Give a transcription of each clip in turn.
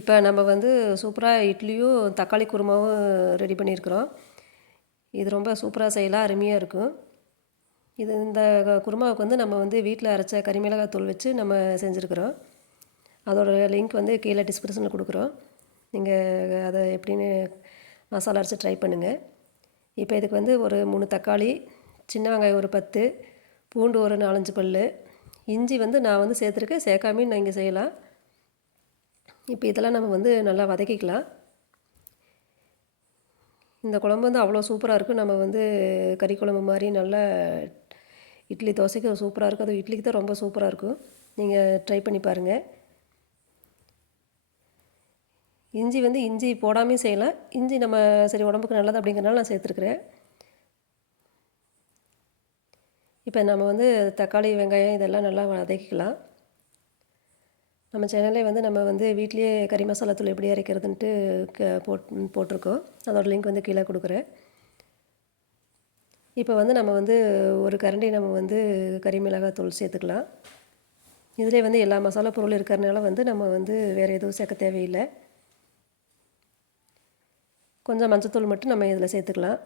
இப்போ நம்ம வந்து சூப்பராக இட்லியும் தக்காளி குருமாவும் ரெடி பண்ணியிருக்கிறோம். இது ரொம்ப சூப்பராக செய்யலாம் அருமையாக இருக்கும். இது இந்த குருமாவுக்கு வந்து நம்ம வந்து வீட்டில் அரைச்ச கறிமிளகாய் தூள் வச்சு நம்ம செஞ்சுருக்குறோம். அதோட லிங்க் வந்து கீழே டிஸ்கிரிப்ஷனில் கொடுக்குறோம். நீங்கள் அதை எப்படின்னு மசாலா அரைச்சி ட்ரை பண்ணுங்கள் இப்போ இதுக்கு வந்து ஒரு மூணு தக்காளி சின்ன வெங்காயம் ஒரு பத்து பூண்டு ஒரு நாலஞ்சு பல் இஞ்சி வந்து நான் வந்து சேர்த்துருக்கேன் சேர்க்காமையும் இங்கே செய்யலாம். இப்போ இதெல்லாம் நம்ம வந்து நல்லா வதக்கிக்கலாம். இந்த குழம்பு வந்து அவ்வளோ சூப்பராக இருக்கும் நம்ம வந்து கறி குழம்பு மாதிரி நல்லா இட்லி தோசைக்கு சூப்பராக இருக்கும் அதுவும் இட்லிக்கு தான் ரொம்ப சூப்பராக இருக்கும் நீங்கள் ட்ரை பண்ணி பாருங்கள் இஞ்சி வந்து இஞ்சி போடாமையும் செய்யலாம். இஞ்சி நம்ம சரி உடம்புக்கு நல்லது அப்படிங்கிறனால நான் சேர்த்துருக்குறேன். இப்போ நம்ம வந்து தக்காளி வெங்காயம் இதெல்லாம் நல்லா வதக்கிக்கலாம். நம்ம சேனலே வந்து நம்ம வந்து வீட்லேயே கறி மசாலா தூள் எப்படி அரைக்கிறதுன்ட்டு க போட் போட்டிருக்கோம். அதோட லிங்க் வந்து கீழே கொடுக்குறேன். இப்போ வந்து நம்ம வந்து ஒரு கரண்டி நம்ம வந்து கறி மிளகாய் தூள் சேர்த்துக்கலாம். இதிலே வந்து எல்லா மசாலா பொருளும் இருக்கிறனால வந்து நம்ம வந்து வேறு எதுவும் சேர்க்க தேவையில்லை. கொஞ்சம் மஞ்சத்தூள் மட்டும் நம்ம இதில் சேர்த்துக்கலாம்.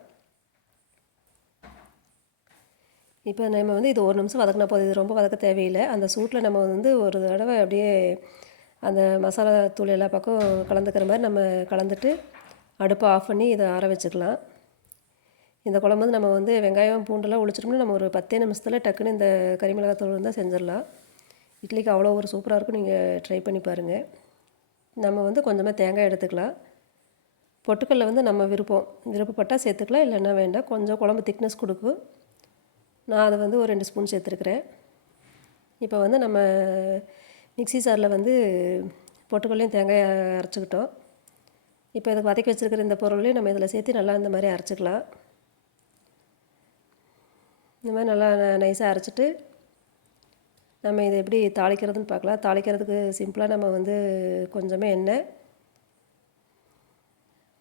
இப்போ நம்ம வந்து இது ஒரு நிமிஷம் வதக்கினா போதும். இது ரொம்ப வதக்க தேவையில்லை. அந்த சூட்டில் நம்ம வந்து ஒரு தடவை அப்படியே அந்த மசாலா தூள் எல்லா பக்கம் கலந்துக்கிற மாதிரி நம்ம கலந்துட்டு அடுப்பை ஆஃப் பண்ணி இதை ஆற வச்சுக்கலாம். இந்த குழம்பு வந்து நம்ம வந்து வெங்காயம் பூண்டெல்லாம் ஒழிச்சிட்டோம்னா நம்ம ஒரு பத்தே நிமிஷத்தில் டக்குன்னு இந்த கறிமிளகாய் தூள் இருந்தால் செஞ்சிடலாம். இட்லிக்கு அவ்வளோ ஒரு சூப்பராக இருக்கும். நீங்கள் ட்ரை பண்ணி பாருங்கள் நம்ம வந்து கொஞ்சமாக தேங்காய் எடுத்துக்கலாம். பொட்டுக்கல்ல வந்து நம்ம விருப்பம். விருப்பப்பட்டால் சேர்த்துக்கலாம். இல்லைன்னா வேண்டாம். கொஞ்சம் குழம்பு திக்னஸ் கொடுக்கும். நான் அதை வந்து ஒரு ரெண்டு ஸ்பூன் சேர்த்துருக்குறேன். இப்போ வந்து நம்ம மிக்சி சாரில் வந்து பொட்டுக்கொள்ளையும் தேங்காய் அரைச்சிக்கிட்டோம். இப்போ இதுக்கு வதக்கி வச்சுருக்கிற இந்த பொருளையும் நம்ம இதில் சேர்த்து நல்லா இந்த மாதிரி அரைச்சிக்கலாம். இந்த மாதிரி நல்லா நைஸாக அரைச்சிட்டு நம்ம இதை எப்படி தாளிக்கிறதுன்னு பார்க்கலாம். தாளிக்கிறதுக்கு சிம்பிளாக நம்ம வந்து கொஞ்சமே எண்ணெய்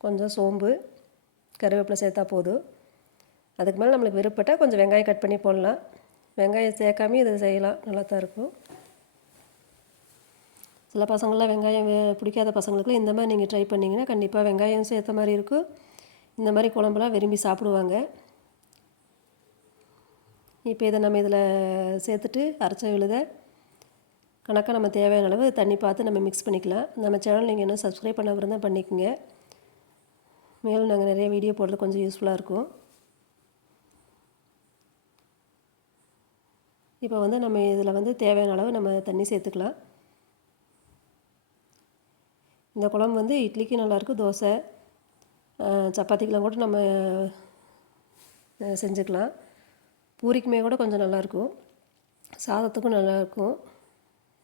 கொஞ்சம் சோம்பு கருவேப்பிலை சேர்த்தா போதும். அதுக்கு மேலே நம்மளுக்கு விருப்பப்பட்டால் கொஞ்சம் வெங்காயம் கட் பண்ணி போடலாம். வெங்காயம் சேர்க்காமே இதை செய்யலாம். நல்லா தான் இருக்கும். சில பசங்களாம் வெங்காயம் பிடிக்காத பசங்களுக்குலாம் இந்த மாதிரி நீங்கள் ட்ரை பண்ணிங்கன்னா கண்டிப்பாக வெங்காயம் சேர்த்த மாதிரி இருக்கும். இந்த மாதிரி குழம்புலாம் விரும்பி சாப்பிடுவாங்க. இப்போ இதை நம்ம இதில் சேர்த்துட்டு அரைச்ச விழுத கணக்காக நம்ம தேவையான அளவு தண்ணி பார்த்து நம்ம மிக்ஸ் பண்ணிக்கலாம். நம்ம சேனல் நீங்கள் இன்னும் சப்ஸ்கிரைப் பண்ண இருந்தால் பண்ணிக்கோங்க. மேலும் நாங்கள் நிறைய வீடியோ போடுறது கொஞ்சம் யூஸ்ஃபுல்லாக இருக்கும். இப்போ வந்து நம்ம இதில் வந்து தேவையான அளவு நம்ம தண்ணி சேர்த்துக்கலாம். இந்த குழம்பு வந்து இட்லிக்கு நல்லாயிருக்கும் தோசை சப்பாத்திக்கெலாம் கூட நம்ம செஞ்சுக்கலாம். பூரிக்குமே கூட கொஞ்சம் நல்லாயிருக்கும். சாதத்துக்கும் நல்லாயிருக்கும்.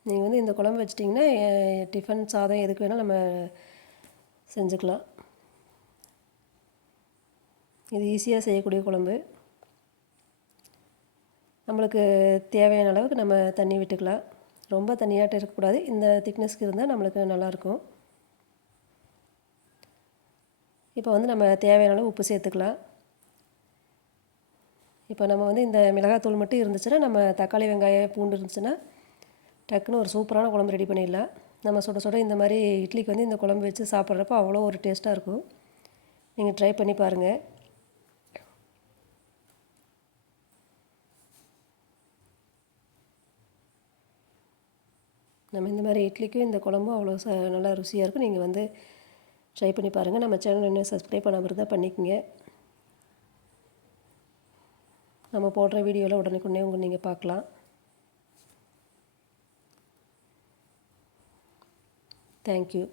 நீங்கள் வந்து இந்த குழம்பு வச்சிட்டிங்கன்னா டிஃபன் சாதம் எதுக்கு வேணால் நம்ம செஞ்சுக்கலாம். இது ஈஸியாக செய்யக்கூடிய குழம்பு. நம்மளுக்கு தேவையான அளவுக்கு நம்ம தண்ணி விட்டுக்கலாம். ரொம்ப தண்ணியாட்டம் இருக்கக்கூடாது. இந்த திக்னஸ்க்கு இருந்தால் நம்மளுக்கு நல்லாயிருக்கும். இப்போ வந்து நம்ம தேவையான அளவு உப்பு சேர்த்துக்கலாம். இப்போ நம்ம வந்து இந்த மிளகாத்தூள் மட்டும் இருந்துச்சுன்னா நம்ம தக்காளி வெங்காயம் பூண்டு இருந்துச்சுன்னா டக்குன்னு ஒரு சூப்பரான குழம்பு ரெடி பண்ணிடலாம். நம்ம சுட சுட இந்த மாதிரி இட்லிக்கு வந்து இந்த குழம்பு வச்சு சாப்பிட்றப்போ அவ்வளோ ஒரு டேஸ்ட்டாக இருக்கும். நீங்கள் ட்ரை பண்ணி பாருங்கள் நம்ம இந்த மாதிரி இட்லிக்கும் இந்த குழம்பும் அவ்வளோ ச நல்லா ருசியாக இருக்கும். நீங்கள் வந்து ட்ரை பண்ணி பாருங்கள் நம்ம சேனல் இன்னும் சப்ஸ்கிரைப் பண்ணாமல் இருந்தால் பண்ணிக்கோங்க. நம்ம போடுற வீடியோவில் உடனே உங்கள் நீங்கள் பார்க்கலாம். தேங்க்யூ